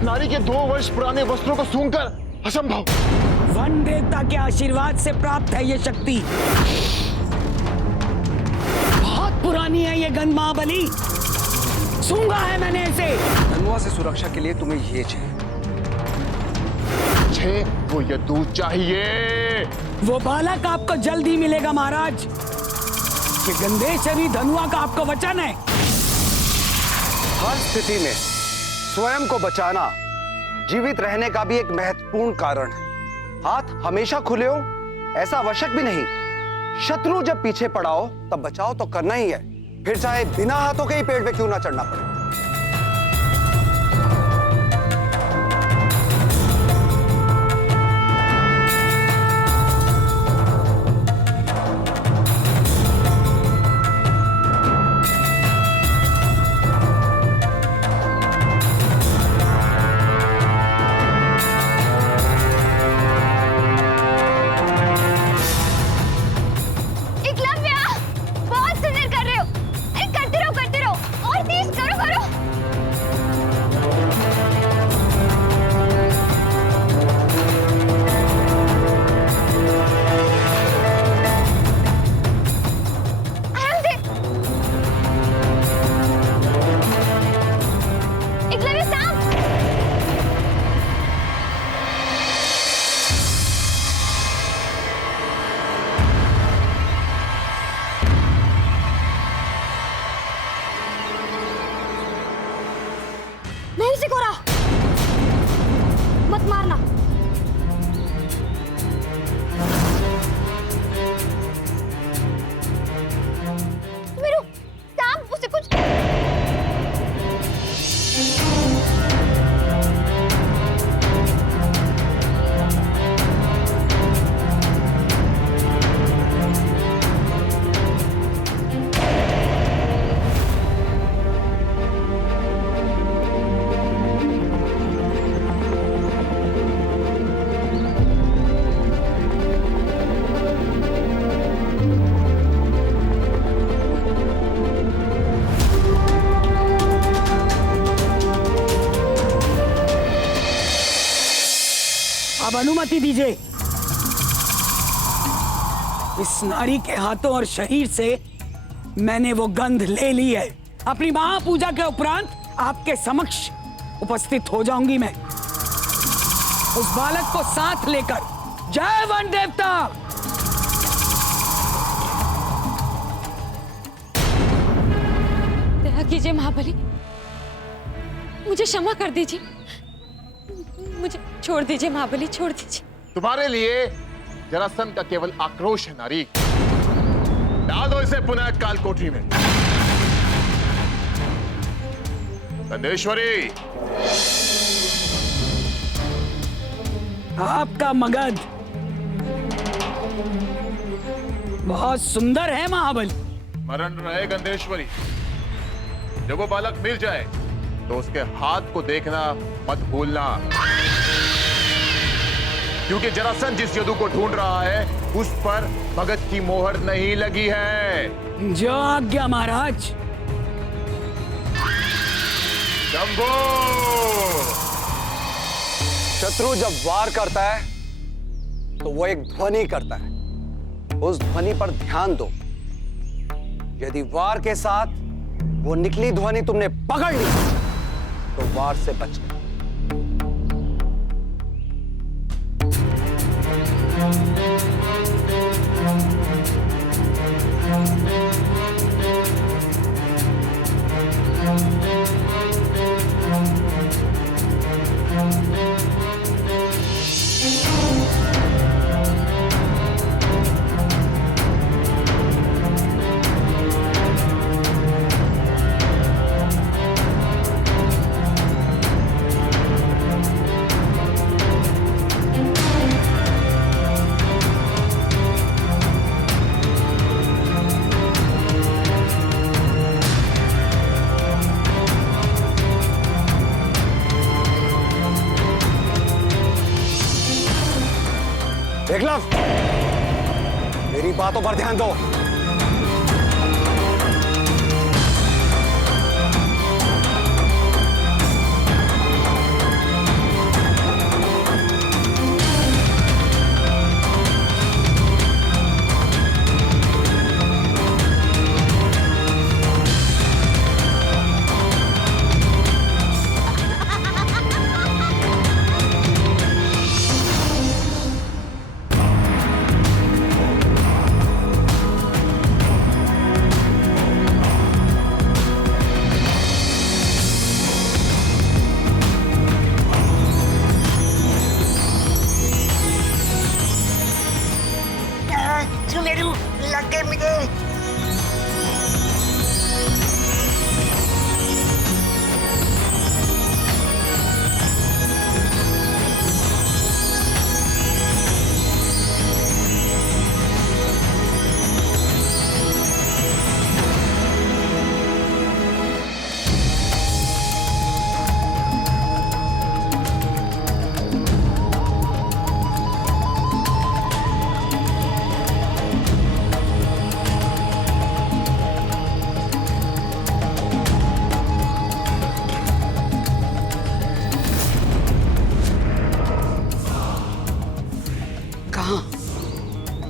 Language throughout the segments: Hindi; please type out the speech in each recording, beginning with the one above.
नारी के 2 वर्ष पुराने वस्त्रों को सूंघकर असंभव। वन देवता के आशीर्वाद से प्राप्त है ये शक्ति। बहुत पुरानी है ये गंध महाबली, सूंघा है मैंने इसे। धनुआ से सुरक्षा के लिए तुम्हें ये चाहिए। वो ये दूध चाहिए। वो बालक आपको जल्द ही मिलेगा महाराज। ये गंधेश्वरी धनुआ का आपको वचन है। हर स्थिति में स्वयं को बचाना जीवित रहने का भी एक महत्वपूर्ण कारण है। हाथ हमेशा खुले हो ऐसा आवश्यक भी नहीं। शत्रु जब पीछे पड़ा हो तब बचाव तो करना ही है, फिर चाहे बिना हाथों के ही पेड़ पे क्यों ना चढ़ना पड़े। नहीं सिकोरा, मत मारना। वीरू, सांप उसे कुछ अब अनुमति दीजिए। इस नारी के हाथों और शरीर से मैंने वो गंध ले ली है। अपनी महापूजा के उपरांत आपके समक्ष उपस्थित हो जाऊंगी मैं, उस बालक को साथ लेकर। जय वन देवता। दया कीजिए महाबली, मुझे क्षमा कर दीजिए। मुझे छोड़ दीजिए महाबली, छोड़ दीजिए। तुम्हारे लिए जरासंध का केवल आक्रोश है नारी। डाल दो इसे पुनः काल कोठरी में। गंधेश्वरी, आपका मगध बहुत सुंदर है महाबली। स्मरण रहे गंधेश्वरी, जब वो बालक मिल जाए तो उसके हाथ को देखना मत भूलना, क्योंकि जरासंध जिस यदु को ढूंढ रहा है उस पर भगत की मोहर नहीं लगी है। जो आज्ञा महाराज। शंभो। शत्रु जब वार करता है तो वो एक ध्वनि करता है, उस ध्वनि पर ध्यान दो। यदि वार के साथ वो निकली ध्वनि तुमने पकड़ ली तो वार से बच गए। एकलव, मेरी बातों पर ध्यान दो। सुनेरू लग गए मुझे।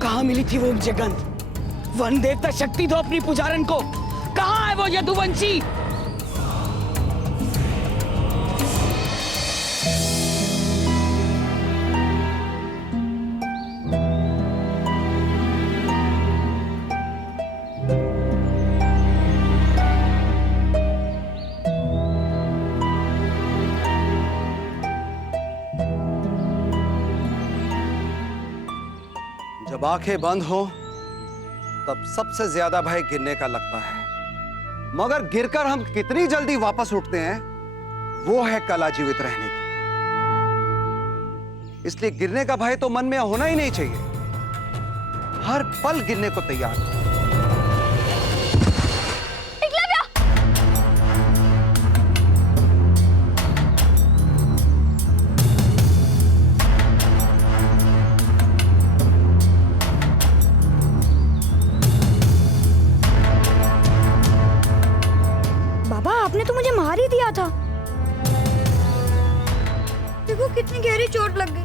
कहाँ मिली थी वो मुझे गंध? वन देवता शक्ति दो अपनी पुजारन को। कहाँ है वो यदुवंशी? जब आंखें बंद हो तब सबसे ज्यादा भय गिरने का लगता है, मगर गिरकर हम कितनी जल्दी वापस उठते हैं वो है कला जीवित रहने की। इसलिए गिरने का भय तो मन में होना ही नहीं चाहिए। हर पल गिरने को तैयार। आपने तो मुझे मार ही दिया था। देखो कितनी गहरी चोट लग गई।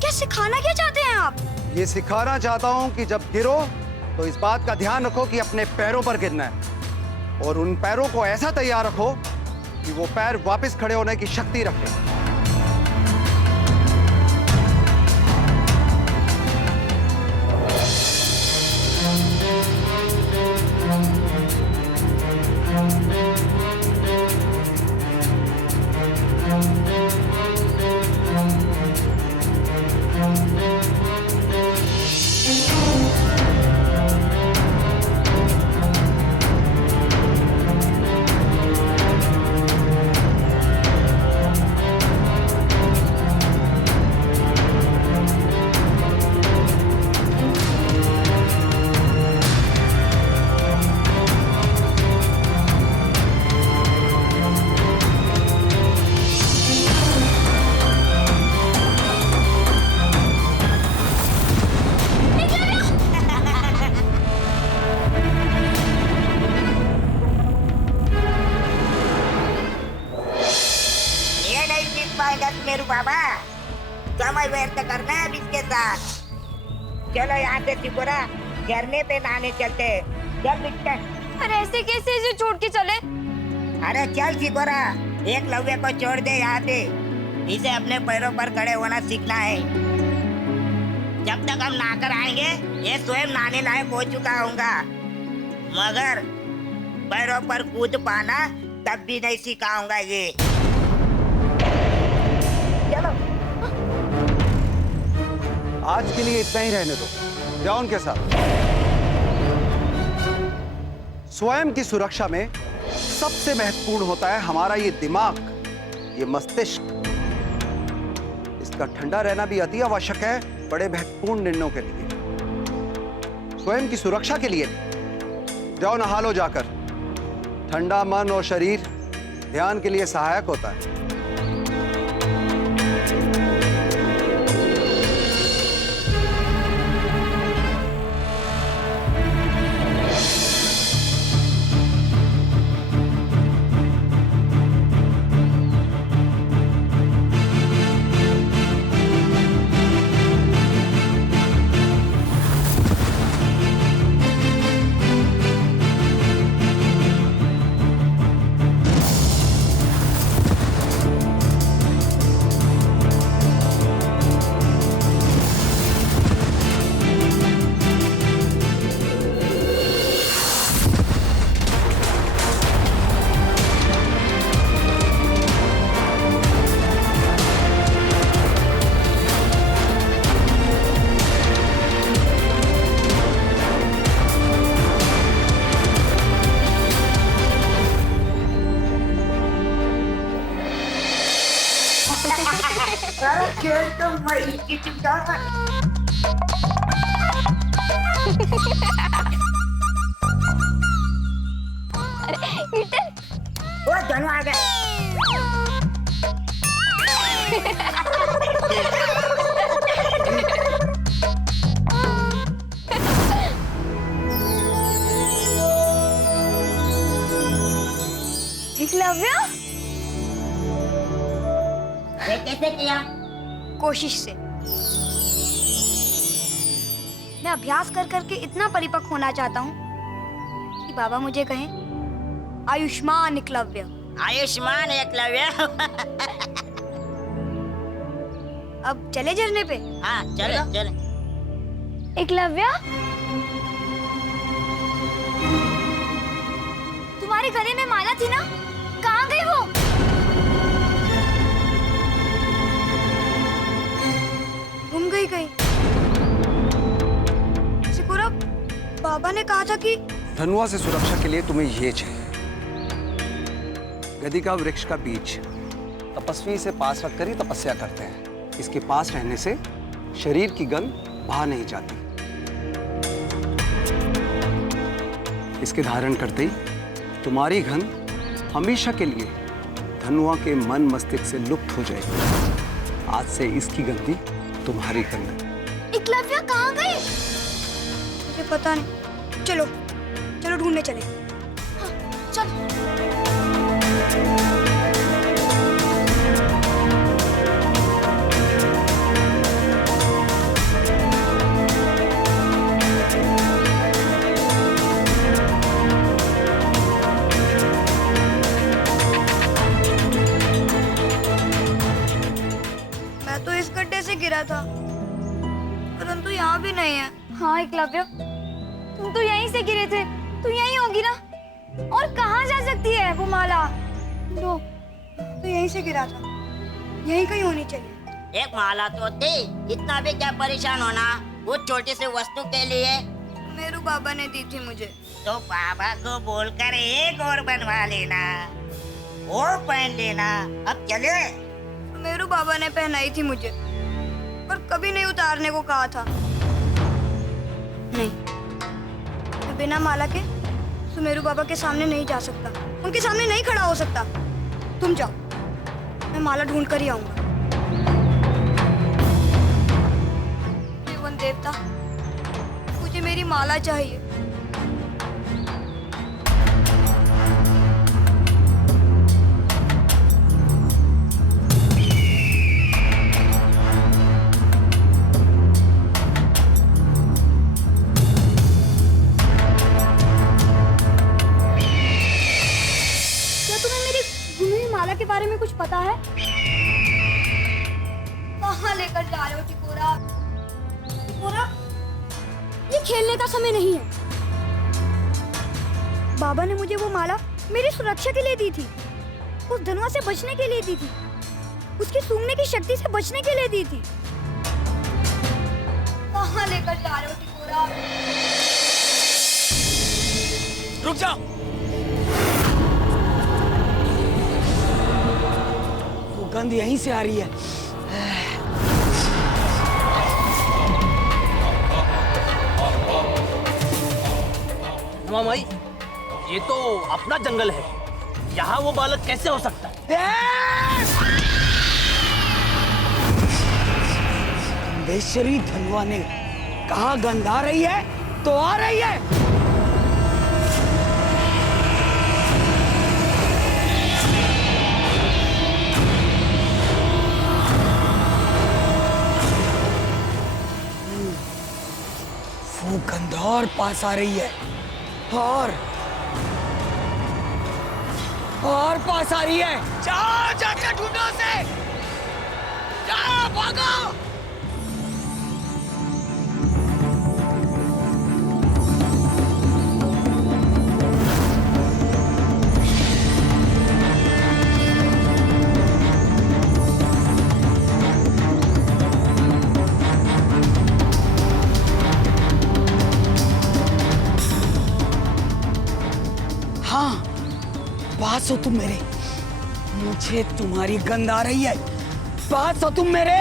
क्या सिखाना क्या चाहते हैं आप? ये सिखाना चाहता हूं कि जब गिरो तो इस बात का ध्यान रखो कि अपने पैरों पर गिरना है, और उन पैरों को ऐसा तैयार रखो कि वो पैर वापस खड़े होने की शक्ति रखें। मेरू बाबा, समय व्यर्थ करना है अब इसके साथ। चलो यहाँ से सिकोरा, झरने पे नहाने चलते। चल दिखते। अरे ऐसे कैसे इसे छोड़ के चले? अरे चल सिकोरा, एक लव्य को छोड़ दे यहाँ पे। इसे अपने पैरों पर खड़े होना सीखना है। जब तक हम नहाकर आएंगे ये स्वयं नहाने लायक हो चुका होगा, मगर पैरों पर कूद पाना तब भी नहीं सीखा होगा ये। चलो आज के लिए इतना ही रहने दो, जाओ उनके साथ। स्वयं की सुरक्षा में सबसे महत्वपूर्ण होता है हमारा ये दिमाग, ये मस्तिष्क। इसका ठंडा रहना भी अति आवश्यक है बड़े महत्वपूर्ण निर्णयों के लिए, स्वयं की सुरक्षा के लिए। जाओ नहा लो जाकर। ठंडा मन और शरीर ध्यान के लिए सहायक होता है। अरे खेल तो मैं इसकी चिंता वो दोनों आ गए। एकलव्य, ये कैसे किया? कोशिश से। मैं अभ्यास कर करके इतना परिपक्व होना चाहता हूँ कि बाबा मुझे कहें आयुष्मान एकलव्य। आयुष्मान एकलव्य। अब चले झरने पे। हाँ चलो चलो। एकलव्य, तुम्हारे गले में माला थी ना, कहाँ गई वो? गुम गई कहीं। सिकुरा, बाबा ने कहा था कि धनुआ से सुरक्षा के लिए तुम्हें ये चाहिए। गदी का वृक्ष का बीज तपस्वी इसे पास रखकर ही तपस्या करते हैं। इसके पास रहने से शरीर की गंध बाहर नहीं जाती। इसके धारण करते ही तुम्हारी गंध हमेशा के लिए धनुआ के मन मस्तिष्क से लुप्त हो जाएगी। आज से इसकी गंधी तुम्हारी गंध। एकलव्य कहाँ गई? मुझे पता नहीं। चलो चलो ढूंढने चले। हाँ, चल। मैं तो इस गड्ढे से गिरा था, परंतु यहाँ भी नहीं है। हाँ एकलव्य, तुम तो यहीं से गिरे थे, तो यहीं होगी ना। और कहाँ जा सकती है वो माला? लो, तो यहीं से गिरा था, यहीं कहीं होनी चाहिए। एक माला तो थी, इतना भी क्या परेशान होना वो छोटी सी वस्तु के लिए। मेरू बाबा ने दी थी मुझे। तो बाबा को बोलकर एक और बनवा लेना, और पहन लेना। अब चले। मेरू बाबा ने पहनाई थी मुझे, पर कभी नहीं उतारने को कहा था। नहीं, मैं बिना माला के सुमेरू बाबा के सामने नहीं जा सकता, उनके सामने नहीं खड़ा हो सकता। तुम जाओ, मैं माला ढूंढ कर ही आऊंगा। देवन देवता, मुझे मेरी माला चाहिए। के बारे में कुछ पता है? कहाँ लेकर जा रहे हो टिकोरा? टिकोरा, ये खेलने का समय नहीं है। बाबा ने मुझे वो माला मेरी सुरक्षा के लिए दी थी, उस धनुआ से बचने के लिए दी थी, उसकी सूंघने की शक्ति से बचने के लिए दी थी। कहाँ लेकर जा रहे हो टिकोरा? रुक जाओ। गंध यहीं से आ रही है। मामाई, ये तो अपना जंगल है, यहाँ वो बालक कैसे हो सकता है? बेशरी धनुआ ने कहा गंध आ रही है तो आ रही है। वो गंध और पास आ रही है, और पास आ रही है। जाओ, जाकर ढूंढो उसे, जाओ, भागो। पास हो तुम मेरे, मुझे तुम्हारी गंध आ रही है। पास हो तुम मेरे।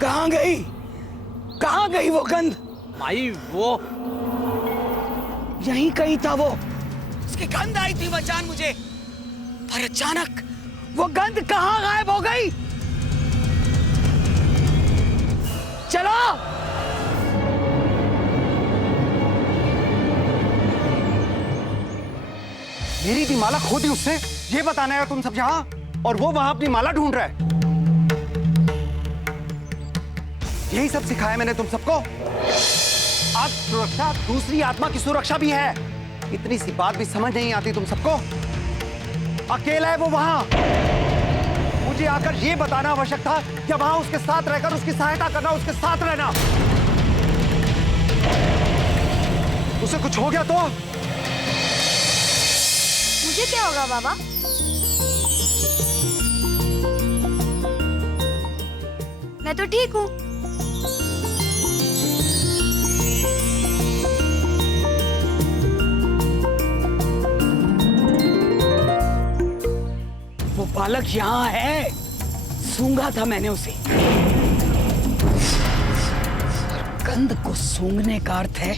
कहाँ गई? कहाँ गई वो गंध? माई वो यहीं कहीं था वो। उसकी गंध आई थी मचान मुझे, पर अचानक वो गंध कहाँ गायब हो गई? चलो मेरी भी माला खो दी उससे, ये बताना है तुम सब यहाँ, और वो वहां अपनी माला ढूंढ रहा है। यही सब सिखाया मैंने तुम सबको। अब सुरक्षा दूसरी आत्मा की सुरक्षा भी है। इतनी सी बात भी समझ नहीं आती तुम सबको। अकेला है वो वहां। मुझे आकर ये बताना आवश्यक था कि वहां उसके साथ रहकर उसकी सहायता करना, उसके साथ रहना। उसे कुछ हो गया तो मुझे क्या होगा बाबा? मैं तो ठीक हूँ। वो बालक यहाँ है, सूंघा था मैंने उसे। गंध को सूंघने का अर्थ है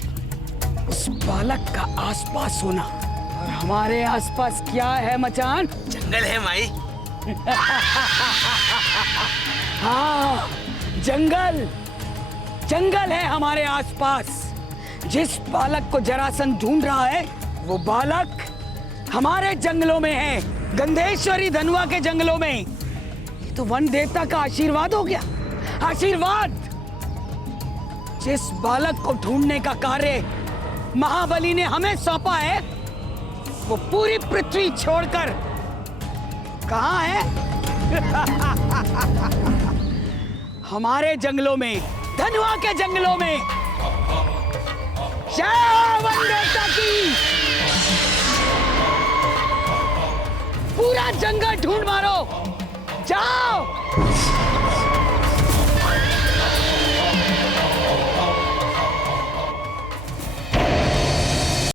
उस बालक का आसपास होना। और हमारे आसपास क्या है मचान? जंगल है माई। हाँ, जंगल। जंगल है हमारे आसपास। जिस बालक को जरासंध ढूंढ रहा है वो बालक हमारे जंगलों में है, गंधेश्वरी धनुआ के जंगलों में। ये तो वन देवता का आशीर्वाद हो गया। आशीर्वाद। जिस बालक को ढूंढने का कार्य महाबली ने हमें सौंपा है वो पूरी पृथ्वी छोड़कर कहाँ है? हमारे जंगलों में, धनुआ के जंगलों में। जय वन देवता की। पूरा जंगल ढूंढ मारो, जाओ।